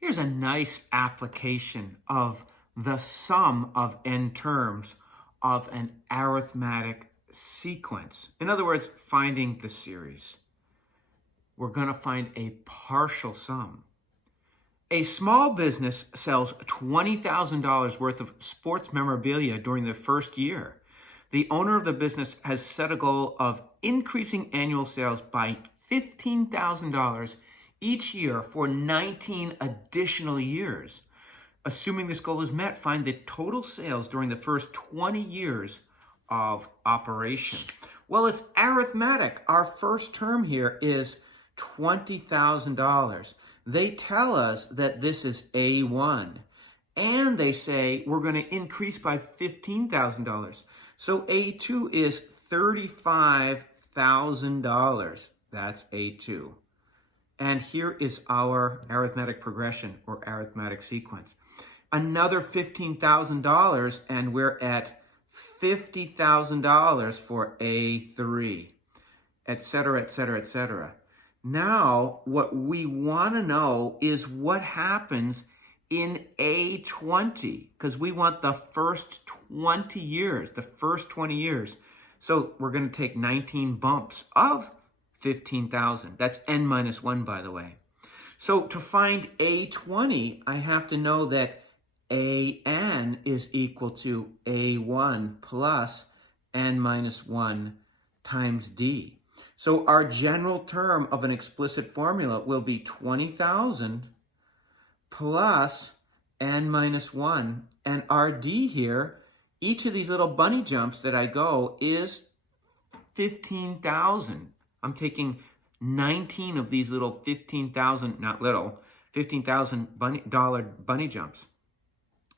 Here's a nice application of the sum of n terms of an arithmetic sequence. In other words, finding the series. We're going to find a partial sum. A small business sells $20,000 worth of sports memorabilia during the first year. The owner of the business has set a goal of increasing annual sales by $15,000 each year for 19 additional years. Assuming this goal is met, find the total sales during the first 20 years of operation. Well, it's arithmetic. Our first term here is $20,000. They tell us that this is A1, and they say we're going to increase by $15,000. So A2 is $35,000. That's A2. And here is our arithmetic progression or arithmetic sequence. Another $15,000, and we're at $50,000 for A3, et cetera, et cetera, et cetera. Now, what we want to know is what happens in A20, because we want the first 20 years, So we're going to take 19 bumps of 15,000. That's n minus 1, by the way. So to find A20, I have to know that AN is equal to A1 plus n minus 1 times D. So our general term of an explicit formula will be 20,000 plus n minus 1. And our D here, each of these little bunny jumps that I go is 15,000. I'm taking 19 of these little 15,000, not little, $15,000 bunny jumps.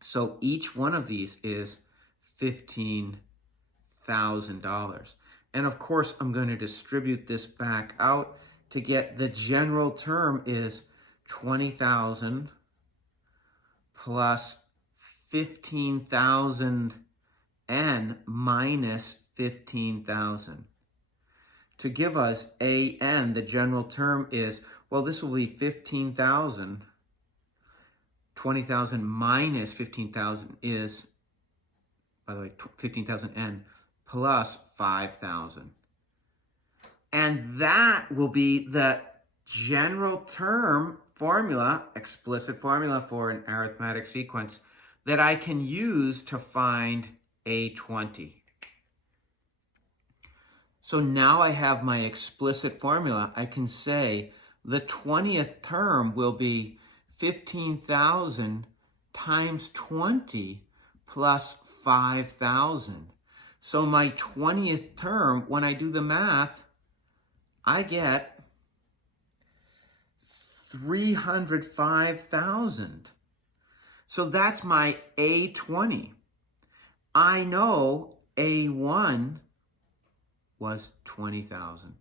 So each one of these is $15,000. And of course, I'm going to distribute this back out to get the general term is 20,000 plus 15,000 n minus 15,000. To give us AN, the general term is, well, this will be 15,000. 20,000 minus 15,000 is, by the way, 15,000 n plus 5,000. And that will be the general term formula, explicit formula for an arithmetic sequence that I can use to find A20. So now I have my explicit formula. I can say the 20th term will be 15,000 times 20 plus 5,000. So my 20th term, when I do the math, I get 305,000. So that's my A20. I know A1 was 20,000.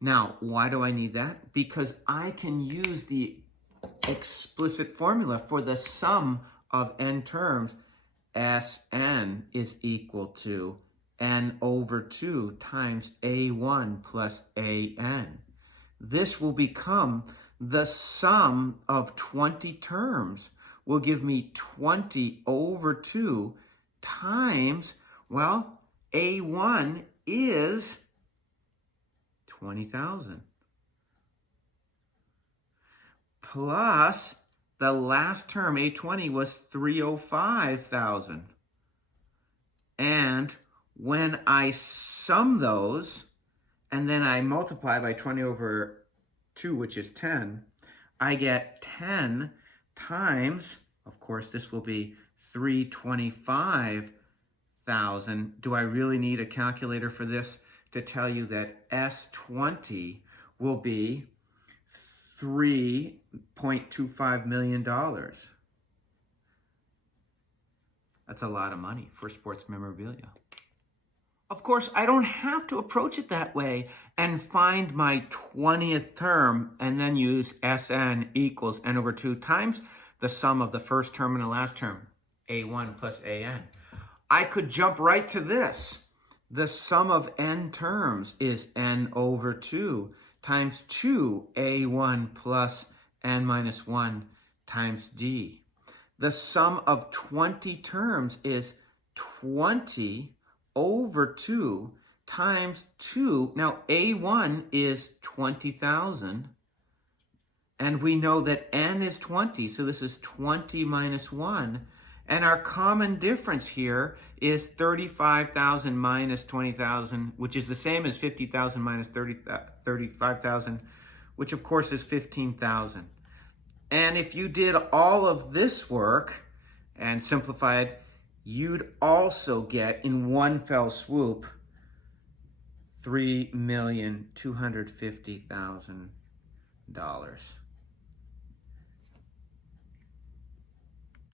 Now, why do I need that? Because I can use the explicit formula for the sum of n terms. Sn is equal to n over 2 times A1 plus An. This will become the sum of 20 terms, will give me 20 over 2 times, well, A1 is 20,000. Plus the last term, A20, was 305,000. And when I sum those, and then I multiply by 20 over 2, which is 10, I get 10 times, of course, this will be 325,000. Do I really need a calculator for this to tell you that S20 will be $3.25 million? That's a lot of money for sports memorabilia. Of course, I don't have to approach it that way and find my 20th term and then use Sn equals n over 2 times the sum of the first term and the last term, A1 plus An. I could jump right to this. The sum of n terms is n over 2 times 2 A1 plus n minus 1 times d. The sum of 20 terms is 20 over 2 times 2. Now, A1 is 20,000. And we know that n is 20, so this is 20 minus 1. And our common difference here is 35,000 minus 20,000, which is the same as 50,000 minus 35,000, which of course is 15,000. And if you did all of this work and simplified, you'd also get in one fell swoop $3,250,000.